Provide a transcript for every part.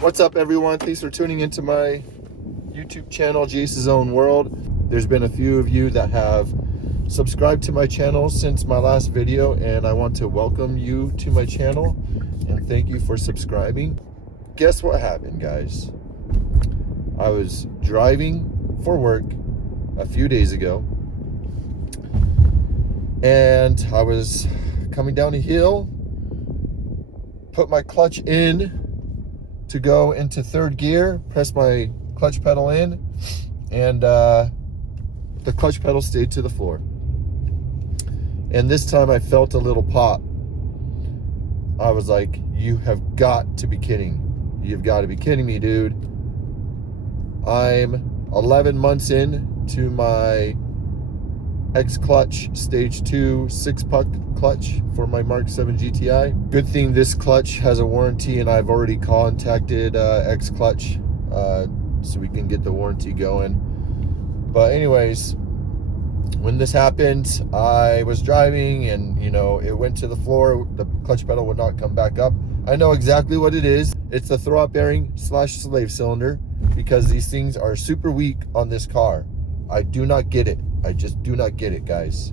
What's up, everyone? Thanks for tuning into my YouTube channel, Jace's Own World. There's been a few of you that have subscribed to my channel since my last video, and I want to welcome you to my channel and thank you for subscribing. Guess what happened, guys? I was driving for work a few days ago, and I was coming down a hill, put my clutch in to go into third gear, press my clutch pedal in, and the clutch pedal stayed to the floor. And this time I felt a little pop. I was like, you have got to be kidding. You've got to be kidding me, dude. I'm 11 months in to my X clutch stage 2 6-puck clutch for my MK7 GTI. Good thing this clutch has a warranty, and I've already contacted X clutch so we can get the warranty going. But anyways, when this happened, I was driving and it went to the floor. The clutch pedal would not come back up. I know exactly what it is. It's the throw-up bearing / slave cylinder, because these things are super weak on this car. I do not get it. I just do not get it, guys.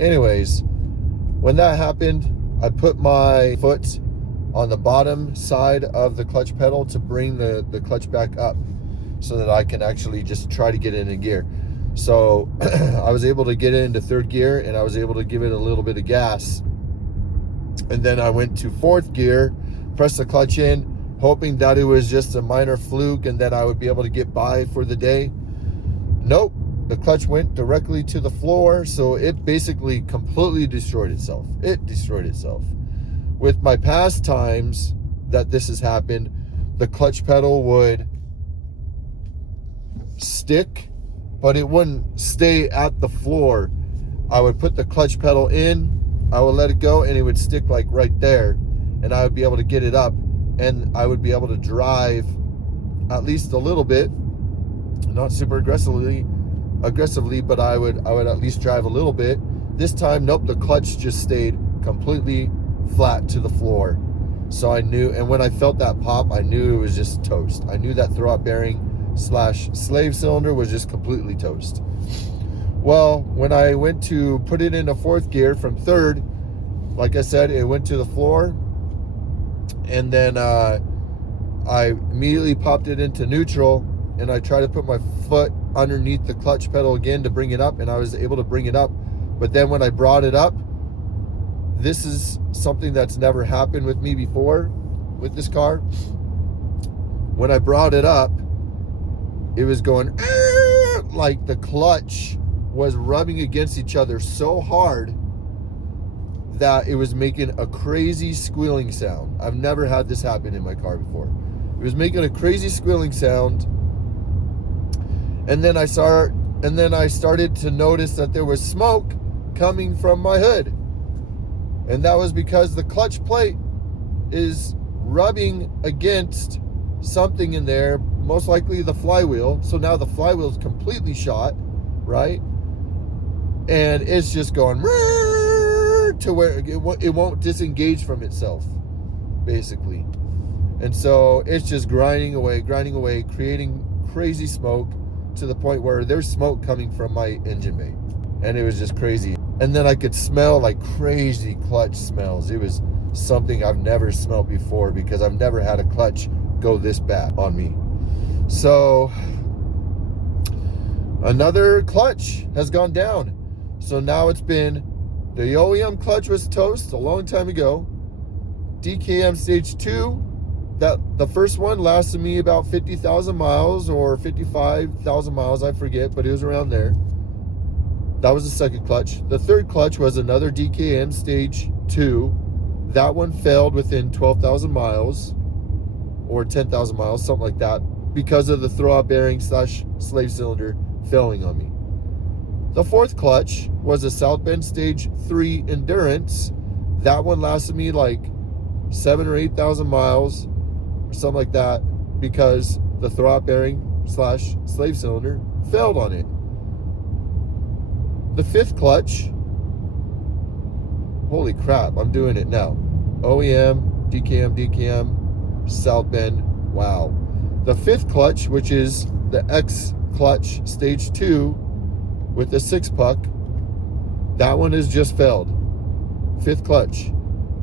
Anyways, when that happened, I put my foot on the bottom side of the clutch pedal to bring the clutch back up so that I can actually just try to get it in gear. So I was able to get it into third gear, and I was able to give it a little bit of gas. And then I went to fourth gear, pressed the clutch in, hoping that it was just a minor fluke and that I would be able to get by for the day. Nope. The clutch went directly to the floor, so it basically completely destroyed itself. It destroyed itself. With my past times that this has happened, the clutch pedal would stick, but it wouldn't stay at the floor. I would put the clutch pedal in, I would let it go, and it would stick like right there, and I would be able to get it up, and I would be able to drive at least a little bit, not super aggressively, but I would at least drive a little bit. This time, nope, the clutch just stayed completely flat to the floor. So I knew, and when I felt that pop, I knew it was just toast. I knew that throw-up bearing / slave cylinder was just completely toast. Well, when I went to put it into fourth gear from third, like I said, it went to the floor, and then I immediately popped it into neutral, and I tried to put my foot underneath the clutch pedal again to bring it up, and I was able to bring it up. But then when I brought it up, this is something that's never happened with me before with this car. When I brought it up, it was going like the clutch was rubbing against each other so hard that it was making a crazy squealing sound. I've never had this happen in my car before. It was making a crazy squealing sound. And then I started to notice that there was smoke coming from my hood. And that was because the clutch plate is rubbing against something in there, most likely the flywheel. So now the flywheel is completely shot, right? And it's just going to where it won't disengage from itself, basically. And so it's just grinding away, creating crazy smoke, to the point where there's smoke coming from my engine bay, and it was just crazy. And then I could smell like crazy clutch smells. It was something I've never smelled before, because I've never had a clutch go this bad on me. So another clutch has gone down. So now it's been, the OEM clutch was toast a long time ago. DKM stage 2, that the first one lasted me about 50,000 miles or 55,000 miles, I forget, but it was around there. That was the second clutch. The third clutch was another DKM stage 2. That one failed within 12,000 miles or 10,000 miles, something like that, because of the throw-up bearing / slave cylinder failing on me. The fourth clutch was a South Bend stage 3 endurance. That one lasted me like 7,000 or 8,000 miles, or something like that, because the throw-up bearing / slave cylinder failed on it. The fifth clutch, holy crap, I'm doing it now. OEM, DKM, South Bend, Wow. The fifth clutch, which is the X clutch stage 2 with the 6-puck, that one has just failed. Fifth clutch,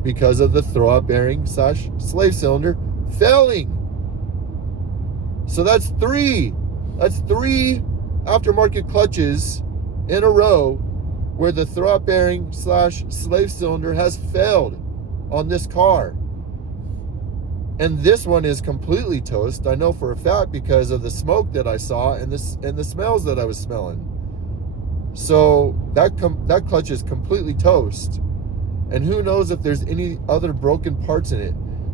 because of the throwout bearing / slave cylinder failing. So that's three aftermarket clutches in a row where the throwout bearing / slave cylinder has failed on this car. And this one is completely toast. I know for a fact because of the smoke that I saw and the smells that I was smelling. So that clutch is completely toast. And who knows if there's any other broken parts in it.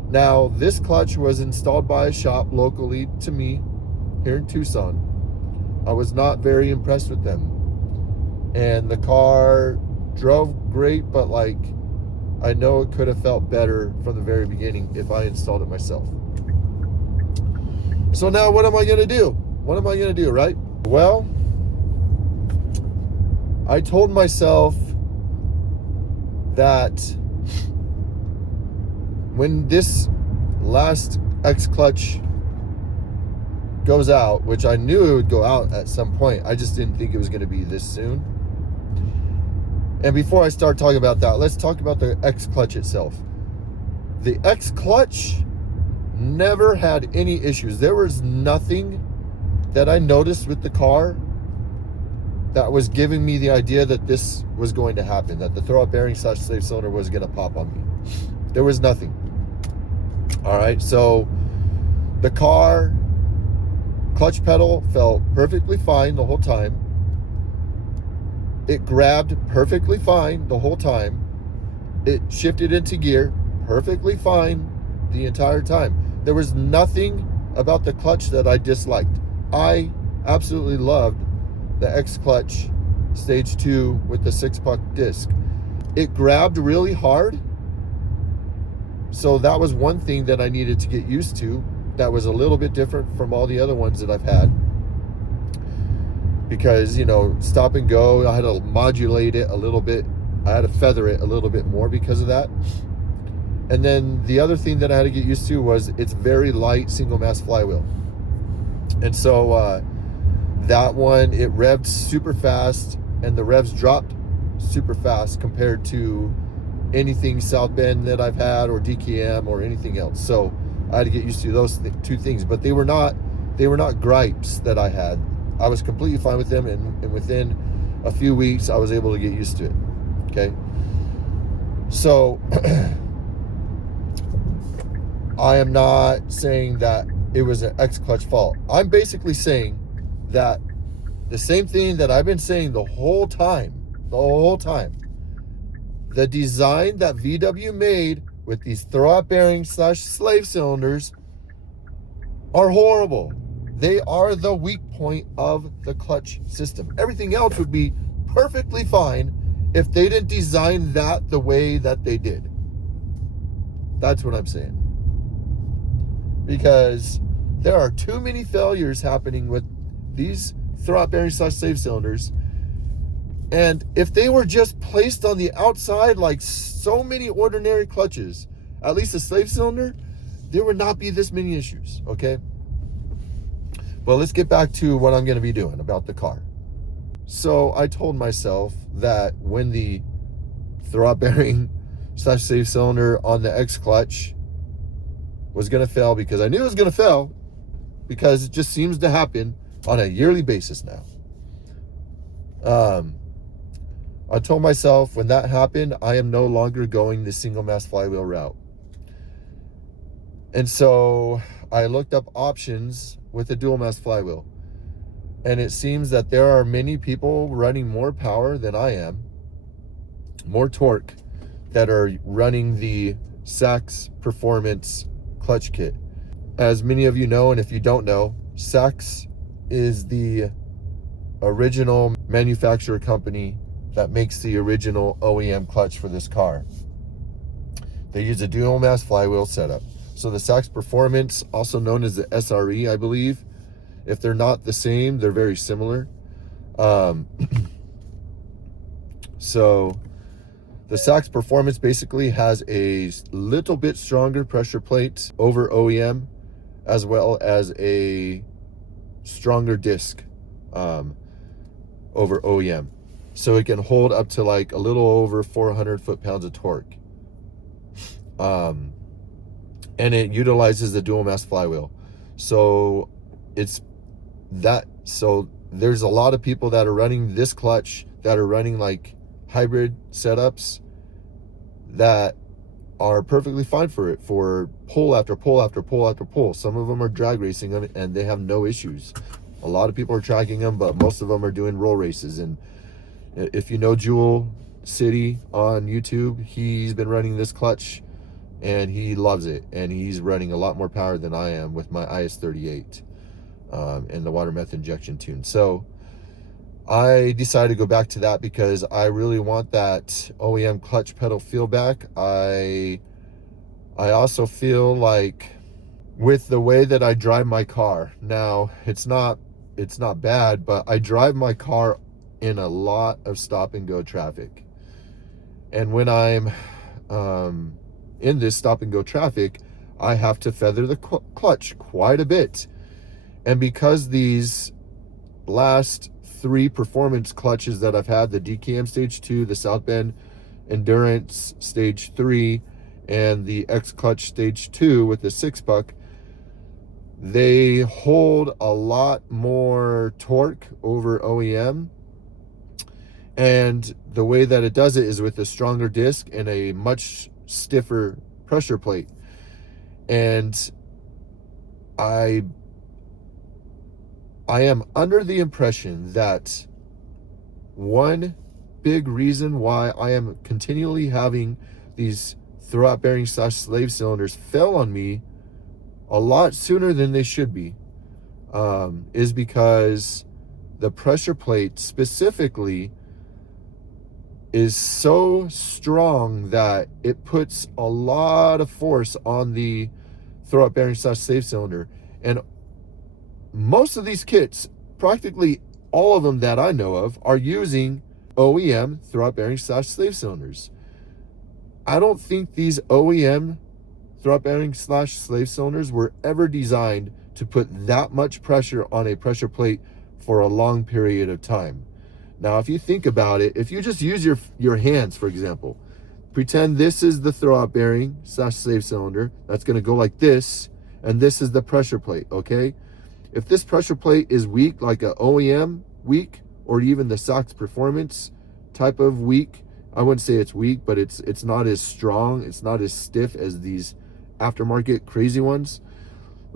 Now, this clutch was installed by a shop locally to me here in Tucson. I was not very impressed with them. And the car drove great, but like, I know it could have felt better from the very beginning if I installed it myself. So now what am I going to do? What am I going to do, right? Well, I told myself that when this last X clutch goes out, which I knew it would go out at some point, I just didn't think it was going to be this soon. And before I start talking about that, let's talk about the X clutch itself. The X clutch never had any issues. There was nothing that I noticed with the car that was giving me the idea that this was going to happen, that the throwout bearing / slave cylinder was going to pop on me. There was nothing. All right, so the car clutch pedal felt perfectly fine the whole time. It grabbed perfectly fine the whole time. It shifted into gear perfectly fine the entire time. There was nothing about the clutch that I disliked. I absolutely loved the X clutch stage 2 with the 6-puck disc. It grabbed really hard. So that was one thing that I needed to get used to. That was a little bit different from all the other ones that I've had. Because, you know, stop and go, I had to modulate it a little bit. I had to feather it a little bit more because of that. And then the other thing that I had to get used to was it's very light single mass flywheel. And so that one, it revved super fast and the revs dropped super fast compared to anything South Bend that I've had or DKM or anything else. So I had to get used to those two things, but they were not gripes that I had. I was completely fine with them, and within a few weeks, I was able to get used to it. Okay. So I am not saying that it was an X clutch fault. I'm basically saying that the same thing that I've been saying the whole time. The design that VW made with these throwout bearing / slave cylinders are horrible. They are the weak point of the clutch system. Everything else would be perfectly fine if they didn't design that the way that they did. That's what I'm saying. Because there are too many failures happening with these throwout bearing / slave cylinders. And if they were just placed on the outside like so many ordinary clutches, at least a slave cylinder, there would not be this many issues, okay? Well, let's get back to what I'm going to be doing about the car. So I told myself that when the throwout bearing / slave cylinder on the X clutch was going to fail, because I knew it was going to fail, because it just seems to happen on a yearly basis now. I told myself when that happened, I am no longer going the single mass flywheel route. And so I looked up options with a dual mass flywheel. And it seems that there are many people running more power than I am, more torque, that are running the Sachs Performance clutch kit. As many of you know, and if you don't know, Sachs is the original manufacturer company that makes the original OEM clutch for this car. They use a dual mass flywheel setup. So the Sachs Performance, also known as the SRE, I believe, if they're not the same, they're very similar. So the Sachs Performance basically has a little bit stronger pressure plate over OEM, as well as a stronger disc over OEM. So it can hold up to like a little over 400 foot-pounds of torque. And it utilizes the dual mass flywheel. So so there's a lot of people that are running this clutch, that are running like hybrid setups, that are perfectly fine for it, for pull after pull after pull after pull. Some of them are drag racing them and they have no issues. A lot of people are tracking them, but most of them are doing roll races. And if you know Jewel City on YouTube, he's been running this clutch and he loves it, and he's running a lot more power than I am with my IS-38 and the water method injection tune. So I decided to go back to that because I really want that OEM clutch pedal feel back. I also feel like with the way that I drive my car now, it's not bad, but I drive my car in a lot of stop and go traffic. And when I'm in this stop and go traffic, I have to feather the clutch quite a bit. And because these last 3 performance clutches that I've had, the DKM Stage 2, the South Bend Endurance Stage 3, and the X Clutch Stage 2 with the 6-puck, they hold a lot more torque over OEM. And the way that it does it is with a stronger disc and a much stiffer pressure plate. And I am under the impression that one big reason why I am continually having these throwout bearing / slave cylinders fail on me a lot sooner than they should be is because the pressure plate specifically is so strong that it puts a lot of force on the throwout bearing / slave cylinder. And most of these kits, practically all of them that I know of, are using OEM throwout bearing / slave cylinders. I don't think these OEM throwout bearing / slave cylinders were ever designed to put that much pressure on a pressure plate for a long period of time. Now, if you think about it, if you just use your hands, for example, pretend this is the throwout bearing / slave cylinder that's going to go like this, and this is the pressure plate, okay? If this pressure plate is weak, like a OEM weak, or even the Sox Performance type of weak, I wouldn't say it's weak, but it's not as strong, it's not as stiff as these aftermarket crazy ones.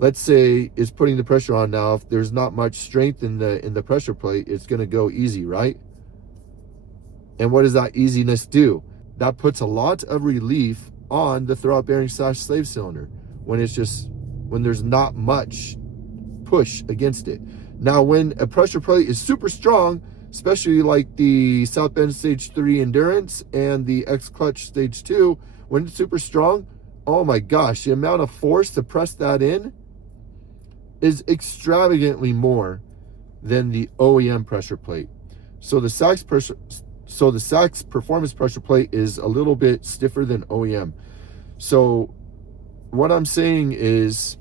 Let's say it's putting the pressure on now. If there's not much strength in the pressure plate, it's going to go easy, right? And what does that easiness do? That puts a lot of relief on the throwout bearing / slave cylinder when there's not much push against it. Now, when a pressure plate is super strong, especially like the South Bend Stage 3 Endurance and the X Clutch Stage 2, when it's super strong, oh my gosh, the amount of force to press that in is extravagantly more than the OEM pressure plate. So the Sox Performance pressure plate is a little bit stiffer than OEM. So what I'm saying is,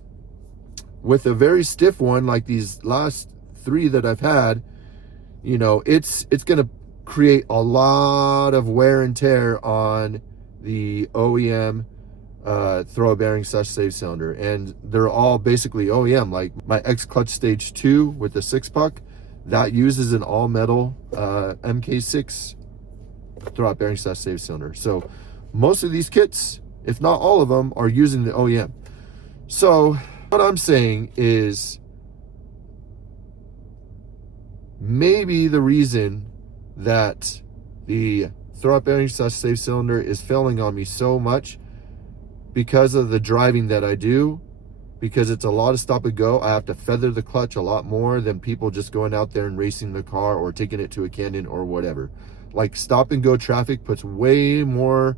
with a very stiff one like these last 3 that I've had, you know, it's going to create a lot of wear and tear on the OEM throwout bearing / slave cylinder, and they're all basically OEM. Like my X Clutch Stage 2 with the 6-puck, that uses an all metal MK7 throwout bearing / slave cylinder. So most of these kits, if not all of them, are using the OEM. So what I'm saying is, maybe the reason that the throwout bearing / slave cylinder is failing on me so much because of the driving that I do, because it's a lot of stop and go. I have to feather the clutch a lot more than people just going out there and racing the car or taking it to a canyon or whatever. Like, stop and go traffic puts way more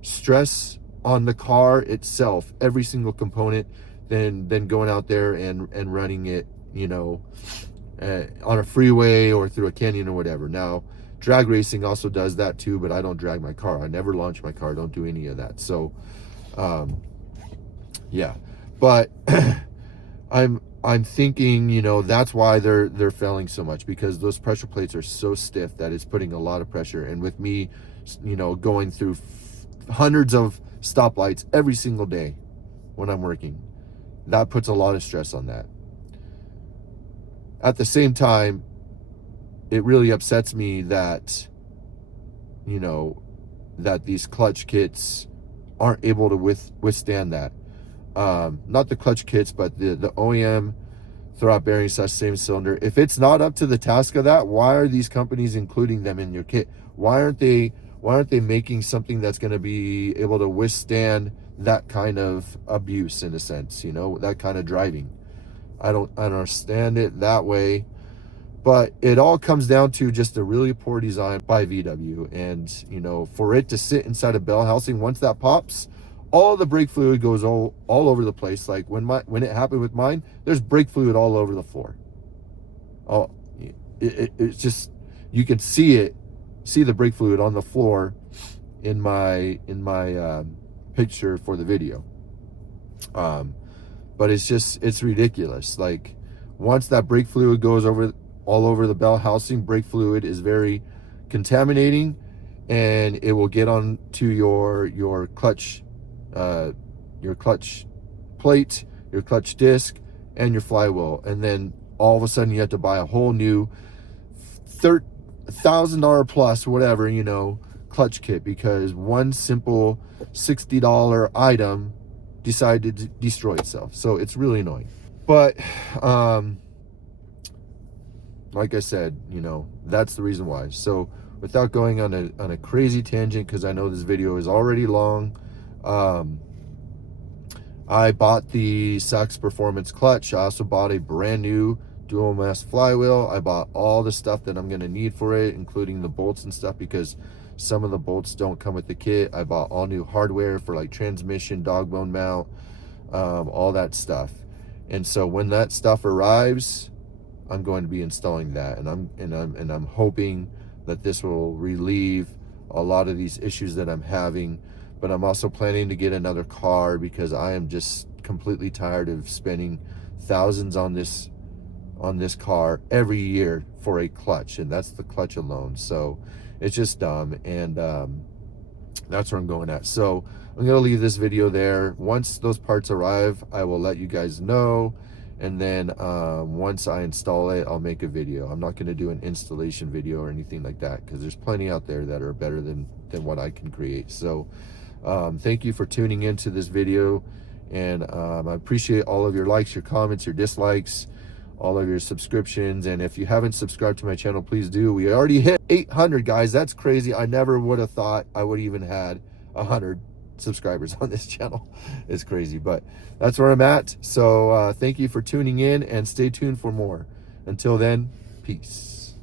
stress on the car itself, every single component, than going out there and running it, you know, on a freeway or through a canyon or whatever. Now, drag racing also does that too, but I don't drag my car. I never launch my car. I don't do any of that. So, yeah. But I'm thinking, you know, that's why they're failing so much, because those pressure plates are so stiff that it's putting a lot of pressure. And with me, you know, going through hundreds of stoplights every single day when I'm working, that puts a lot of stress on that. At the same time, it really upsets me that, you know, that these clutch kits aren't able to withstand that. Not the clutch kits, but the OEM throwout bearing / same cylinder. If it's not up to the task of that, why are these companies including them in your kit? Why aren't they making something that's going to be able to withstand that kind of abuse, in a sense, you know, that kind of driving? I don't understand it that way. But it all comes down to just a really poor design by VW. And, you know, for it to sit inside a bell housing, once that pops, all the brake fluid goes all over the place. Like when it happened with mine, there's brake fluid all over the floor. Oh, it's just, you can see the brake fluid on the floor in my picture for the video. But it's ridiculous. Like, once that brake fluid goes all over the bell housing, brake fluid is very contaminating, and it will get onto your clutch plate, your clutch disc, and your flywheel. And then all of a sudden you have to buy a whole new $1,000 plus, whatever, you know, clutch kit, because one simple $60 item decided to destroy itself. So it's really annoying. But like I said, you know, that's the reason why. So without going on a crazy tangent, because I know this video is already long, I bought the Sax Performance clutch. I also bought a brand new dual mass flywheel. I bought all the stuff that I'm going to need for it, including the bolts and stuff, because some of the bolts don't come with the kit. I bought all new hardware for like transmission, dog bone mount, all that stuff. And so when that stuff arrives, I'm going to be installing that, and I'm hoping that this will relieve a lot of these issues that I'm having. But I'm also planning to get another car, because I am just completely tired of spending thousands on this car every year for a clutch, and that's the clutch alone. So it's just dumb, and that's where I'm going at. So I'm gonna leave this video there. Once those parts arrive, I will let you guys know. And then once I install it, I'll make a video. I'm not going to do an installation video or anything like that, because there's plenty out there that are better than what I can create. So thank you for tuning into this video, and I appreciate all of your likes, your comments, your dislikes, all of your subscriptions. And if you haven't subscribed to my channel, please do. We already hit 800, guys. That's crazy. I never would have thought I would even had 100 subscribers on this channel. It's crazy, but that's where I'm at. So thank you for tuning in, and stay tuned for more. Until then, peace.